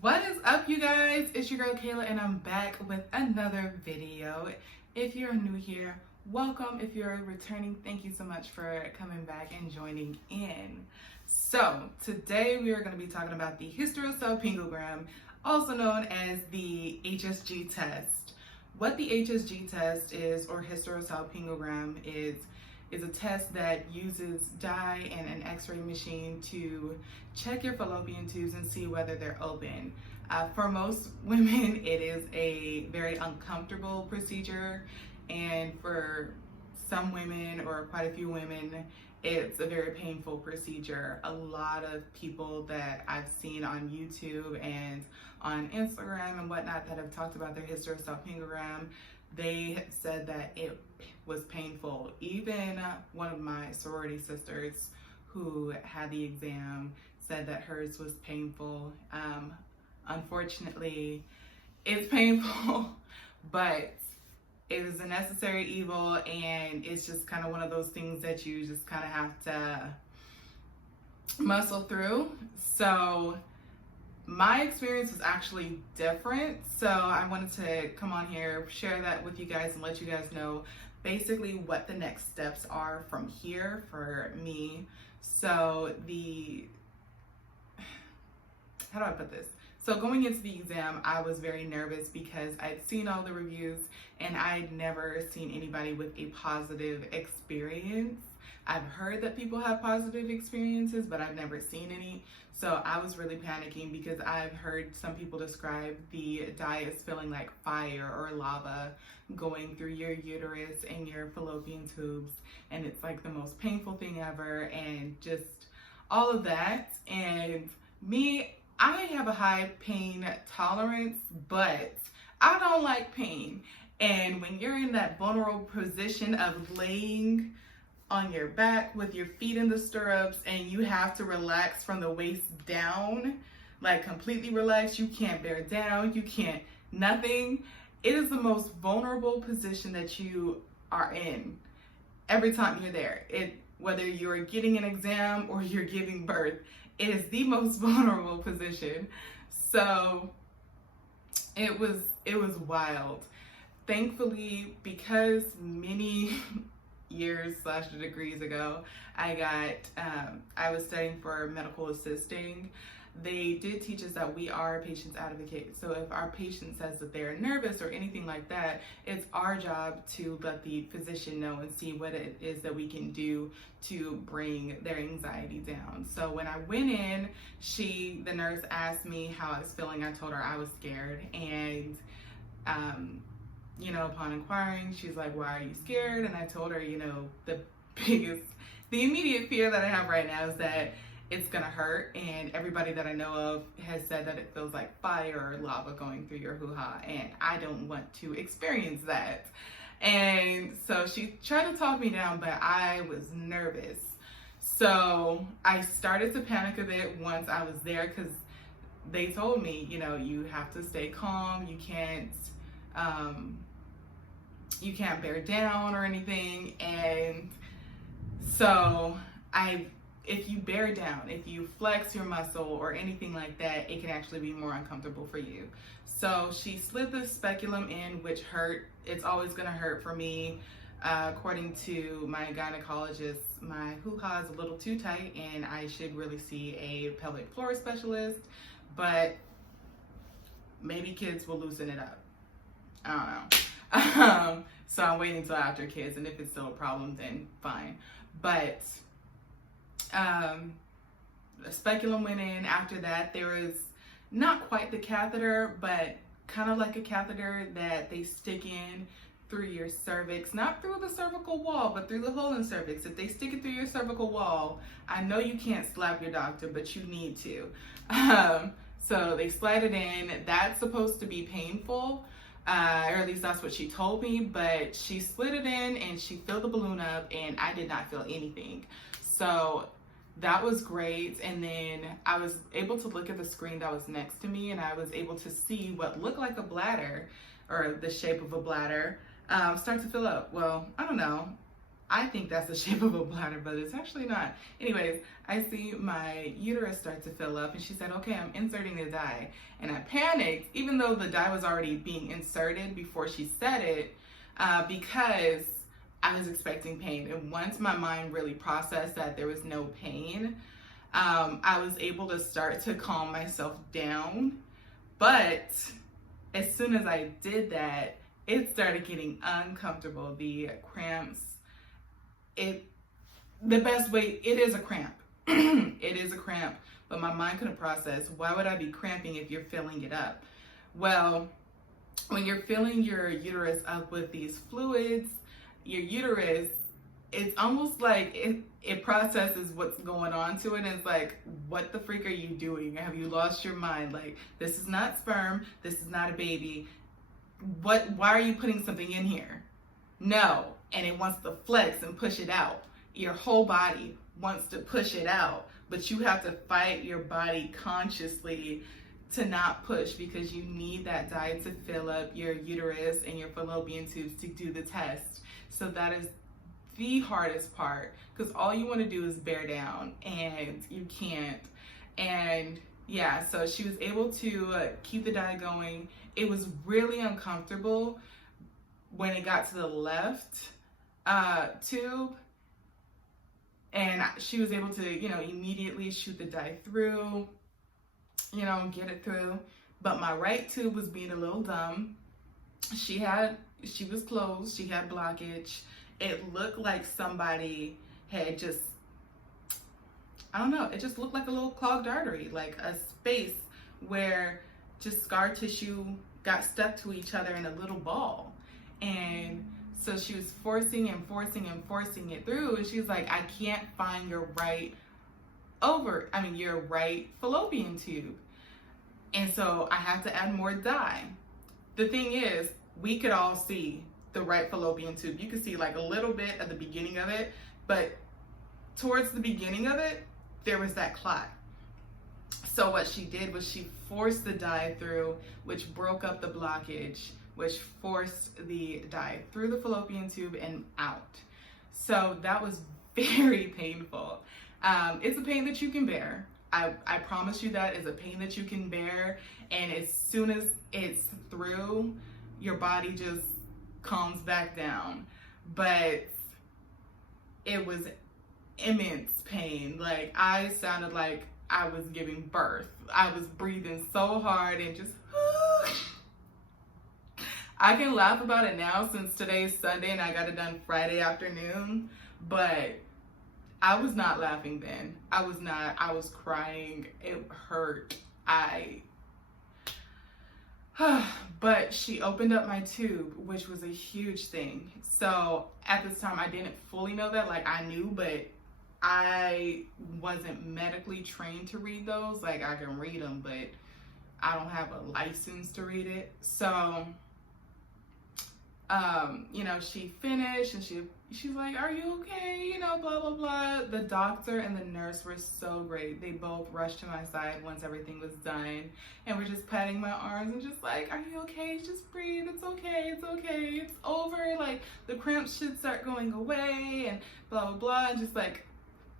What is up, you guys? It's your girl Kayla, and I'm back with another video. If you're new here, welcome. If you're returning, thank you so much for coming back and joining in. So today we are going to be talking about the hysterosalpingogram, also known as the HSG test. What the HSG test is, or hysterosalpingogram, is a test that uses dye and an x-ray machine to check your fallopian tubes and see whether they're open. For most women, it is a very uncomfortable procedure, and for some women, or quite a few women, it's a very painful procedure. A lot of people that I've seen on YouTube and on Instagram and whatnot that have talked about their hysterosalpingogram, they have said that it was painful. Even one of my sorority sisters who had the exam said that hers was painful. Unfortunately, it's painful, but it is a necessary evil, and it's just kind of one of those things that you just kind of have to muscle through. So my experience was actually different, so I wanted to come on here, share that with you guys, and let you guys know basically what the next steps are from here for me. So how do I put this? So going into the exam, I was very nervous because I'd seen all the reviews and I'd never seen anybody with a positive experience. I've heard that people have positive experiences, but I've never seen any. So I was really panicking because I've heard some people describe the dye as feeling like fire or lava going through your uterus and your fallopian tubes. And it's like the most painful thing ever, and just all of that. And me, I have a high pain tolerance, but I don't like pain. And when you're in that vulnerable position of laying on your back with your feet in the stirrups and you have to relax from the waist down, like completely relax, you can't bear down, you can't nothing. It is the most vulnerable position that you are in every time you're there. Whether you're getting an exam or you're giving birth, it is the most vulnerable position. So it was wild. Thankfully, because many years / degrees ago, I was studying for medical assisting. They did teach us that we are patient's advocate. So if our patient says that they're nervous or anything like that, it's our job to let the physician know and see what it is that we can do to bring their anxiety down. So when I went in, the nurse asked me how I was feeling. I told her I was scared, and upon inquiring, she's like, "Why are you scared?" And I told her, the immediate fear that I have right now is that it's gonna hurt, and everybody that I know of has said that it feels like fire or lava going through your hoo-ha, and I don't want to experience that. And so she tried to talk me down, but I was nervous. So I started to panic a bit once I was there, because they told me, you have to stay calm, you can't bear down or anything. And so if you bear down, if you flex your muscle or anything like that, it can actually be more uncomfortable for you. So she slid the speculum in, which hurt. It's always gonna hurt for me. According to my gynecologist, my hoo-ha is a little too tight and I should really see a pelvic floor specialist, but maybe kids will loosen it up. I don't know. So I'm waiting until after kids, and if it's still a problem, then fine. But the speculum went in. After that, there was not quite the catheter, but kind of like a catheter that they stick in through your cervix, not through the cervical wall, but through the hole in cervix. If they stick it through your cervical wall, I know you can't slap your doctor, but you need to. So they slide it in. That's supposed to be painful, or at least that's what she told me, but she slid it in and she filled the balloon up, and I did not feel anything. So that was great. And then I was able to look at the screen that was next to me, and I was able to see what looked like a bladder, or the shape of a bladder, start to fill up. Well, I don't know. I think that's the shape of a bladder, but it's actually not. Anyways, I see my uterus start to fill up, and she said, okay, I'm inserting the dye. And I panicked, even though the dye was already being inserted before she said it, because I was expecting pain. And once my mind really processed that there was no pain, I was able to start to calm myself down. But as soon as I did that, it started getting uncomfortable. The cramps, the best way, it is a cramp. It is a cramp, but my mind couldn't process, why would I be cramping if you're filling it up? Well, when you're filling your uterus up with these fluids, your uterus, it's almost like it processes what's going on to it, and it's like, what the freak are you doing? Have you lost your mind? Like, this is not sperm, this is not a baby. Why are you putting something in here? No. And it wants to flex and push it out. Your whole body wants to push it out, but you have to fight your body consciously to not push, because you need that dye to fill up your uterus and your fallopian tubes to do the test. So that is the hardest part, because all you want to do is bear down, and you can't. And yeah, so she was able to keep the dye going. It was really uncomfortable when it got to the left tube, and she was able to, immediately shoot the dye through, get it through. But my right tube was being a little dumb. She was closed. She had blockage. It looked like somebody had just, I don't know, it just looked like a little clogged artery, like a space where just scar tissue got stuck to each other in a little ball. And so she was forcing and forcing and forcing it through, and she was like, I can't find your right fallopian tube. And so I have to add more dye. The thing is, we could all see the right fallopian tube. You could see like a little bit at the beginning of it, but towards the beginning of it, there was that clot. So what she did was she forced the dye through, which broke up the blockage, which forced the dye through the fallopian tube and out. So that was very painful. It's a pain that you can bear. I promise you that is a pain that you can bear. And as soon as it's through, your body just calms back down. But it was immense pain. Like, I sounded like I was giving birth. I was breathing so hard and just, I can laugh about it now since today's Sunday and I got it done Friday afternoon, but I was not laughing then. I was crying. It hurt. But she opened up my tube, which was a huge thing. So at this time, I didn't fully know that. Like, I knew, but I wasn't medically trained to read those. Like, I can read them, but I don't have a license to read it. So, she finished and she's like, are you okay? Blah, blah, blah. The doctor and the nurse were so great. They both rushed to my side once everything was done and were just patting my arms and just like, are you okay? Just breathe. It's okay. It's okay. It's over. Like, the cramps should start going away and blah, blah, blah. And just like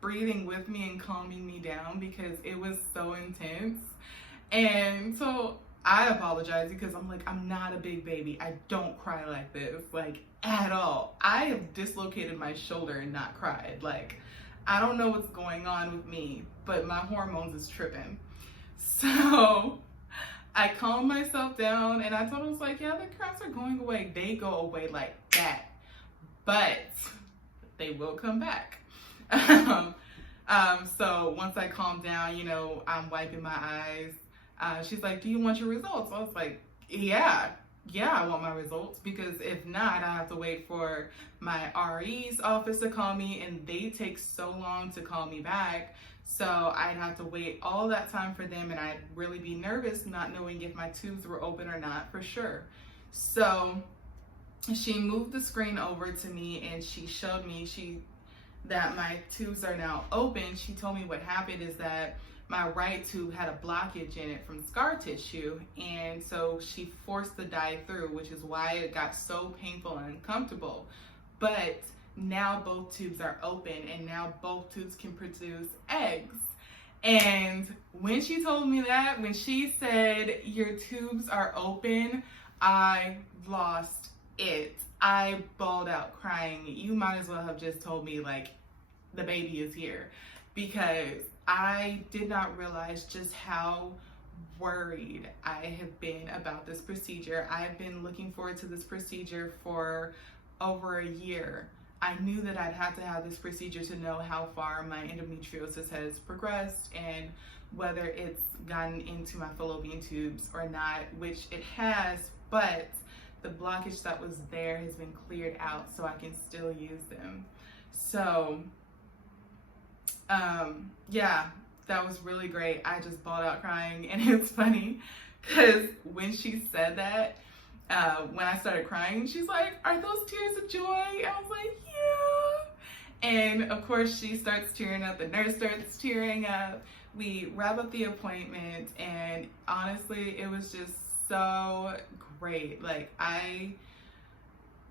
breathing with me and calming me down because it was so intense. And so I apologize because I'm like, I'm not a big baby. I don't cry like this, like, at all. I have dislocated my shoulder and not cried. Like, I don't know what's going on with me, but my hormones is tripping. So I calmed myself down and I told him, I was like, yeah, the cramps are going away. They go away like that, but they will come back. So once I calmed down, I'm wiping my eyes. She's like, do you want your results? I was like, yeah, I want my results, because if not, I have to wait for my RE's office to call me, and they take so long to call me back. So I'd have to wait all that time for them, and I'd really be nervous not knowing if my tubes were open or not for sure. So she moved the screen over to me and she showed me that my tubes are now open. She told me what happened is that my right tube had a blockage in it from scar tissue, and so she forced the dye through, which is why it got so painful and uncomfortable. But now both tubes are open and now both tubes can produce eggs. And when she told me that, when she said your tubes are open, I lost it. I bawled out crying. You might as well have just told me like the baby is here, because I did not realize just how worried I have been about this procedure. I've been looking forward to this procedure for over a year. I knew that I'd have to have this procedure to know how far my endometriosis has progressed and whether it's gotten into my fallopian tubes or not, which it has, but the blockage that was there has been cleared out so I can still use them. So, yeah, that was really great. I just bawled out crying, and it's funny because when she said that, when I started crying, she's like, "Are those tears of joy?" I was like, "Yeah." And of course she starts tearing up, the nurse starts tearing up. We wrap up the appointment, and honestly, it was just so great. Like,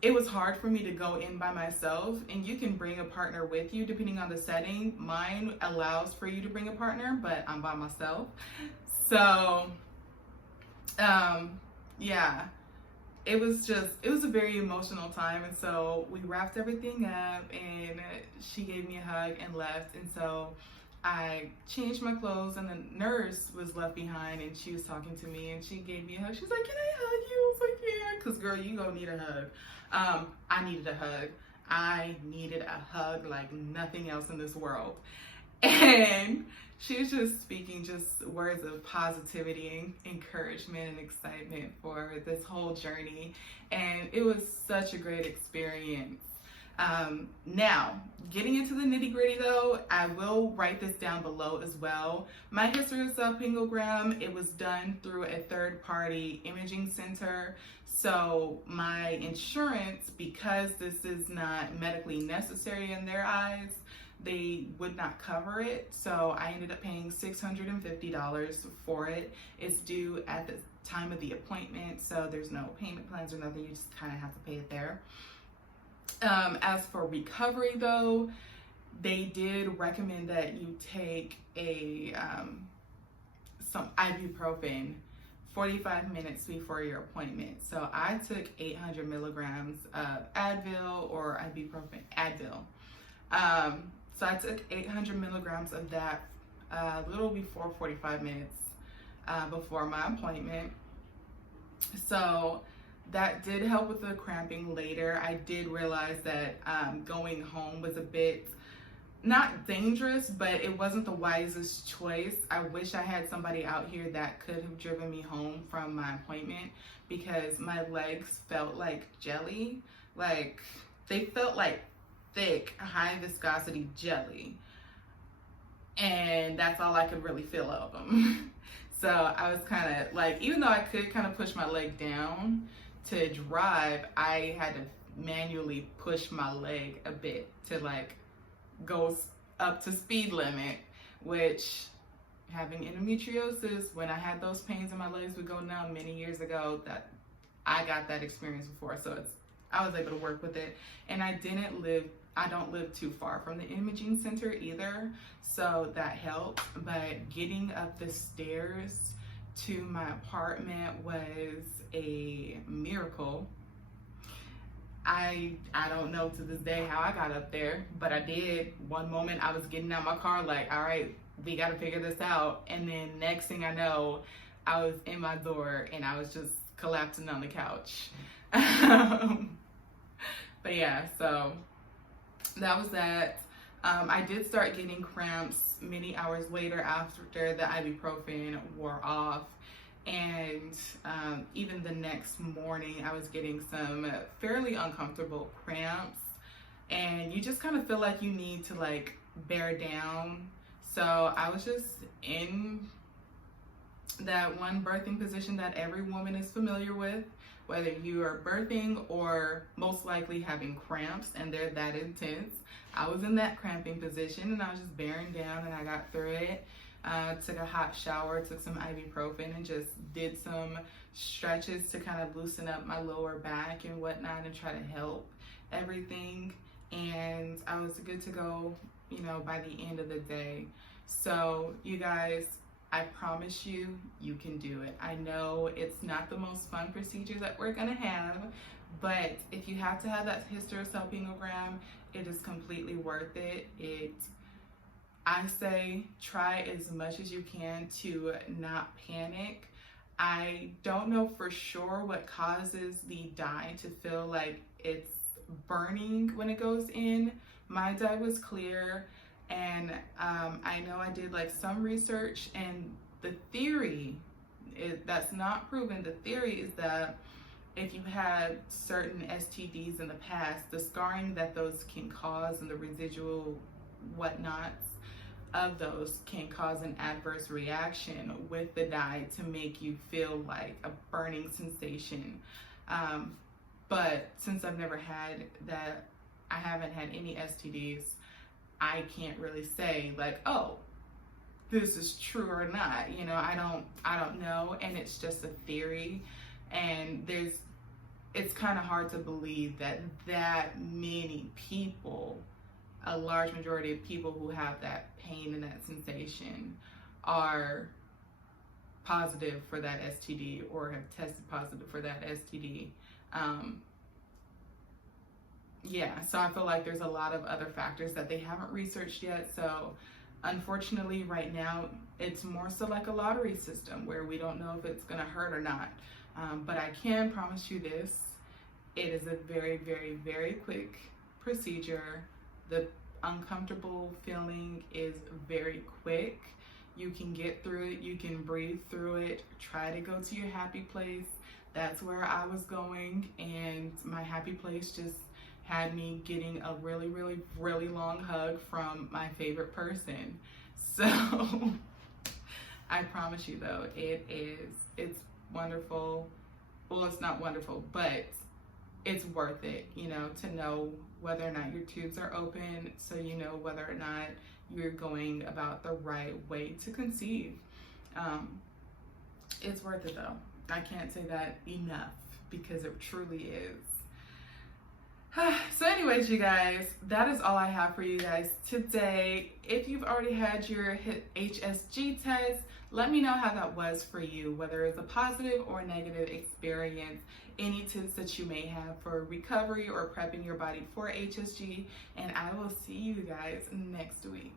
it was hard for me to go in by myself, and you can bring a partner with you depending on the setting. Mine allows for you to bring a partner, but I'm by myself. So, yeah, it was a very emotional time. And so we wrapped everything up, and she gave me a hug and left. And so I changed my clothes, and the nurse was left behind, and she was talking to me, and she gave me a hug. She's like, "Can I hug you?" I was like, "Yeah," because girl, you gonna need a hug. I needed a hug. I needed a hug like nothing else in this world. And she was just speaking just words of positivity and encouragement and excitement for this whole journey. And it was such a great experience. Now, getting into the nitty-gritty though, I will write this down below as well. My history of salpingogram, it was done through a third-party imaging center. So my insurance, because this is not medically necessary in their eyes, they would not cover it. So I ended up paying $650 for it. It's due at the time of the appointment, so there's no payment plans or nothing. You just kind of have to pay it there. As for recovery though, they did recommend that you take some ibuprofen 45 minutes before your appointment. So I took 800 milligrams of Advil or ibuprofen, Advil. So I took 800 milligrams of that a little before 45 minutes before my appointment. So that did help with the cramping later. I did realize that going home was a bit, not dangerous, but it wasn't the wisest choice. I wish I had somebody out here that could have driven me home from my appointment, because my legs felt like jelly. Like, they felt like thick, high viscosity jelly. And that's all I could really feel of them. So I was kind of like, even though I could kind of push my leg down to drive, I had to manually push my leg a bit to like go up to speed limit, which, having endometriosis, when I had those pains in my legs would go numb many years ago, that I got that experience before. So I was able to work with it. And I don't live too far from the imaging center either, so that helped. But getting up the stairs to my apartment was a miracle. I don't know to this day how I got up there, but I did. One moment I was getting out my car like, all right, we got to figure this out. And then next thing I know, I was in my door and I was just collapsing on the couch. But yeah, so that was that. I did start getting cramps many hours later after the ibuprofen wore off. And even the next morning, I was getting some fairly uncomfortable cramps. And you just kind of feel like you need to like bear down. So I was just in that one birthing position that every woman is familiar with, whether you are birthing or most likely having cramps and they're that intense. I was in that cramping position and I was just bearing down, and I got through it. Took a hot shower, took some ibuprofen, and just did some stretches to kind of loosen up my lower back and whatnot and try to help everything. and I was good to go, you know, by the end of the day. So you guys, I promise you, you can do it. I know it's not the most fun procedure that we're gonna have, but if you have to have that hysterosalpingogram, it is completely worth it. I say try as much as you can to not panic. I don't know for sure what causes the dye to feel like it's burning when it goes in. My dye was clear, and I know I did like some research, and the theory that's not proven. The theory is that if you had certain STDs in the past, the scarring that those can cause and the residual whatnots of those can cause an adverse reaction with the dye to make you feel like a burning sensation. But since I've never had that, I haven't had any STDs, I can't really say like, oh, this is true or not. You know, I don't know, and it's just a theory, and it's kind of hard to believe that many people, a large majority of people who have that pain and that sensation, are positive for that STD or have tested positive for that STD. Yeah, so I feel like there's a lot of other factors that they haven't researched yet. So unfortunately, right now, it's more so like a lottery system where we don't know if it's gonna hurt or not. But I can promise you this, it is a very, very, very quick procedure. The uncomfortable feeling is very quick. You can get through it, you can breathe through it, try to go to your happy place. That's where I was going, and my happy place just had me getting a really, really, really long hug from my favorite person. So I promise you though, it's wonderful. Well, it's not wonderful, but it's worth it, you know, to know whether or not your tubes are open, so you know whether or not you're going about the right way to conceive. It's worth it though. I can't say that enough because it truly is. So anyways, you guys, that is all I have for you guys today. If you've already had your HSG test, let me know how that was for you, whether it's a positive or negative experience, any tips that you may have for recovery or prepping your body for HSG, and I will see you guys next week.